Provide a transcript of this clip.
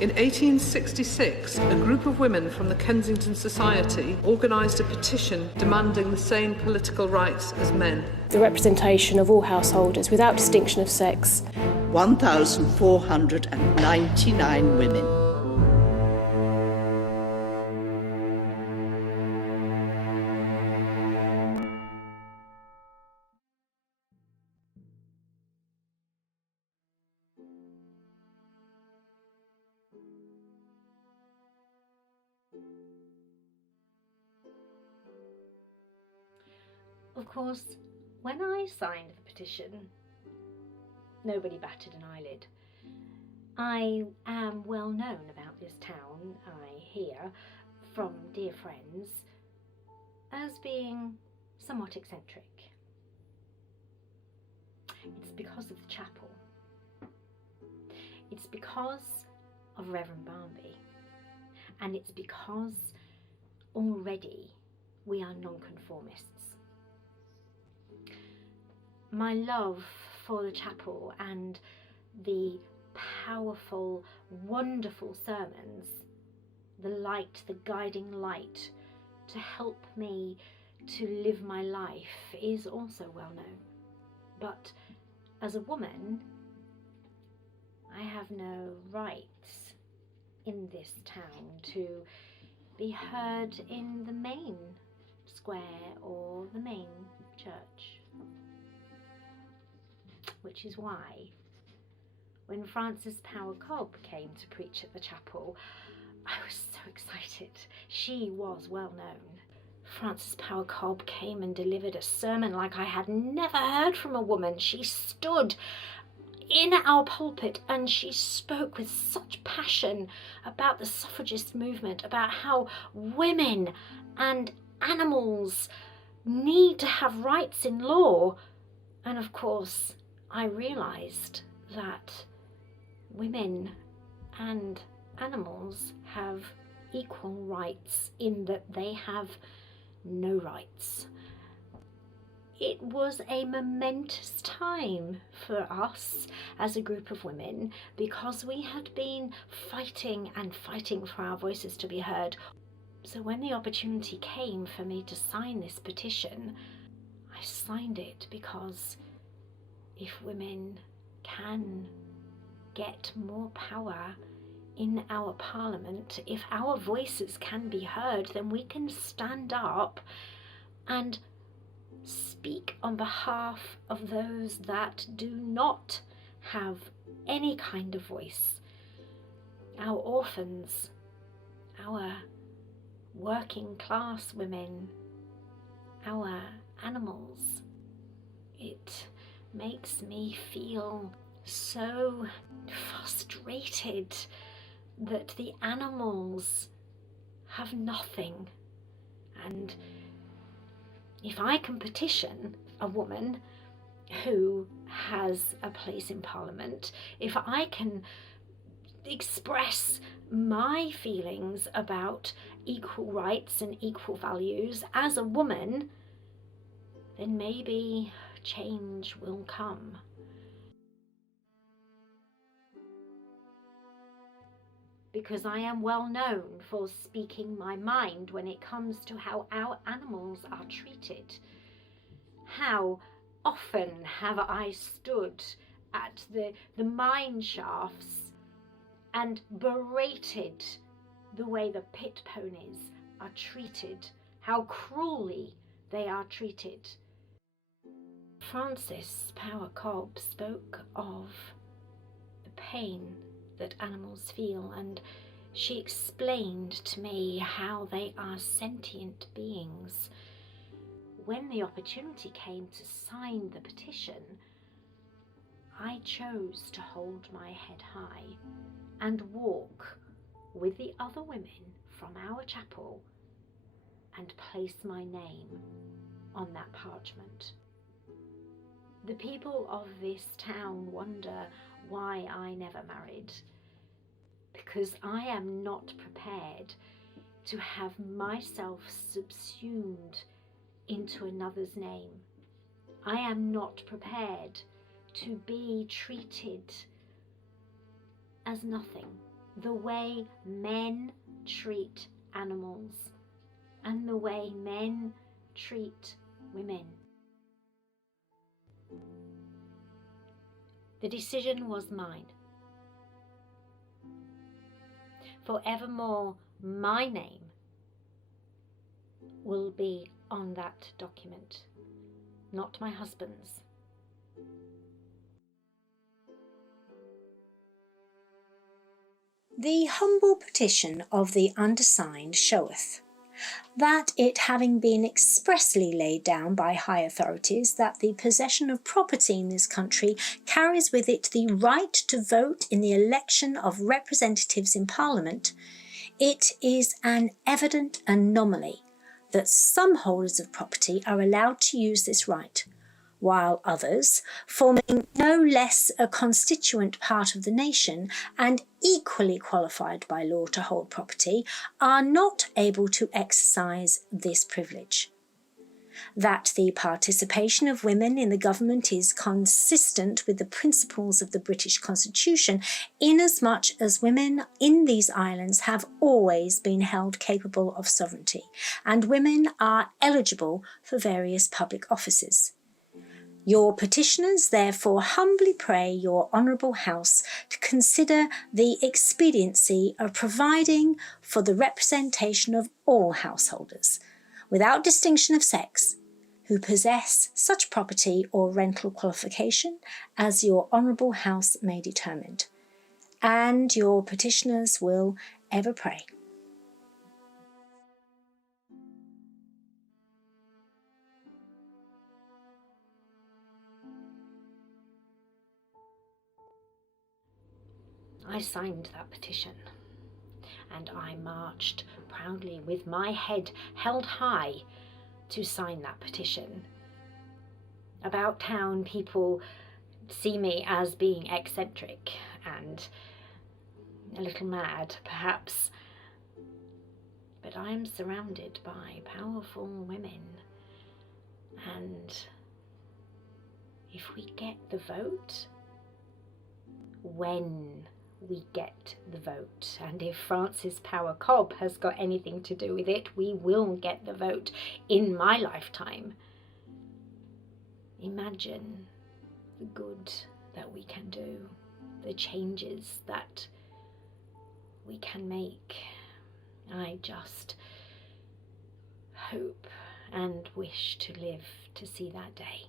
In 1866, a group of women from the Kensington Society organised a petition demanding the same political rights as men. The representation of all householders without distinction of sex. 1,499 women. Of course, when I signed the petition, nobody batted an eyelid. I am well known about this town, I hear, from dear friends, as being somewhat eccentric. It's because of the chapel. It's because of Reverend Barnby. And it's because already we are nonconformists. My love for the chapel and the powerful, wonderful sermons, the light, the guiding light to help me to live my life is also well known. But as a woman, I have no rights in this town to be heard in the main square or the main church. Which is why, when Frances Power Cobb came to preach at the chapel, I was so excited. She was well known. Frances Power Cobb came and delivered a sermon like I had never heard from a woman. She stood in our pulpit and she spoke with such passion about the suffragist movement, about how women and animals need to have rights in law. And of course, I realised that women and animals have equal rights in that they have no rights. It was a momentous time for us as a group of women because we had been fighting and fighting for our voices to be heard. So when the opportunity came for me to sign this petition, I signed it because if women can get more power in our parliament, if our voices can be heard, then we can stand up and speak on behalf of those that do not have any kind of voice. Our orphans, our working class women, our animals. It makes me feel so frustrated that the animals have nothing. And if I can petition a woman who has a place in Parliament, if I can express my feelings about equal rights and equal values as a woman, then maybe change will come. Because I am well known for speaking my mind when it comes to how our animals are treated. How often have I stood at the mine shafts and berated the way the pit ponies are treated, how cruelly they are treated. Frances Power Cobb spoke of the pain that animals feel, and she explained to me how they are sentient beings. When the opportunity came to sign the petition, I chose to hold my head high and walk with the other women from our chapel and place my name on that parchment. The people of this town wonder why I never married, because I am not prepared to have myself subsumed into another's name. I am not prepared to be treated as nothing the way men treat animals and the way men treat women. The decision was mine. Forevermore, my name will be on that document, not my husband's. The humble petition of the undersigned showeth that it having been expressly laid down by high authorities that the possession of property in this country carries with it the right to vote in the election of representatives in Parliament, it is an evident anomaly that some holders of property are allowed to use this right, while others, forming no less a constituent part of the nation and equally qualified by law to hold property, are not able to exercise this privilege. That the participation of women in the government is consistent with the principles of the British Constitution, inasmuch as women in these islands have always been held capable of sovereignty, and women are eligible for various public offices. Your petitioners therefore humbly pray your Honourable House to consider the expediency of providing for the representation of all householders, without distinction of sex, who possess such property or rental qualification as your Honourable House may determine, and your petitioners will ever pray. I signed that petition, and I marched proudly with my head held high to sign that petition. About town, people see me as being eccentric and a little mad, perhaps, but I am surrounded by powerful women, and if we get the vote, when we get the vote, and if Frances Power Cobb has got anything to do with it, we will get the vote in my lifetime. Imagine the good that we can do, the changes that we can make. I just hope and wish to live to see that day.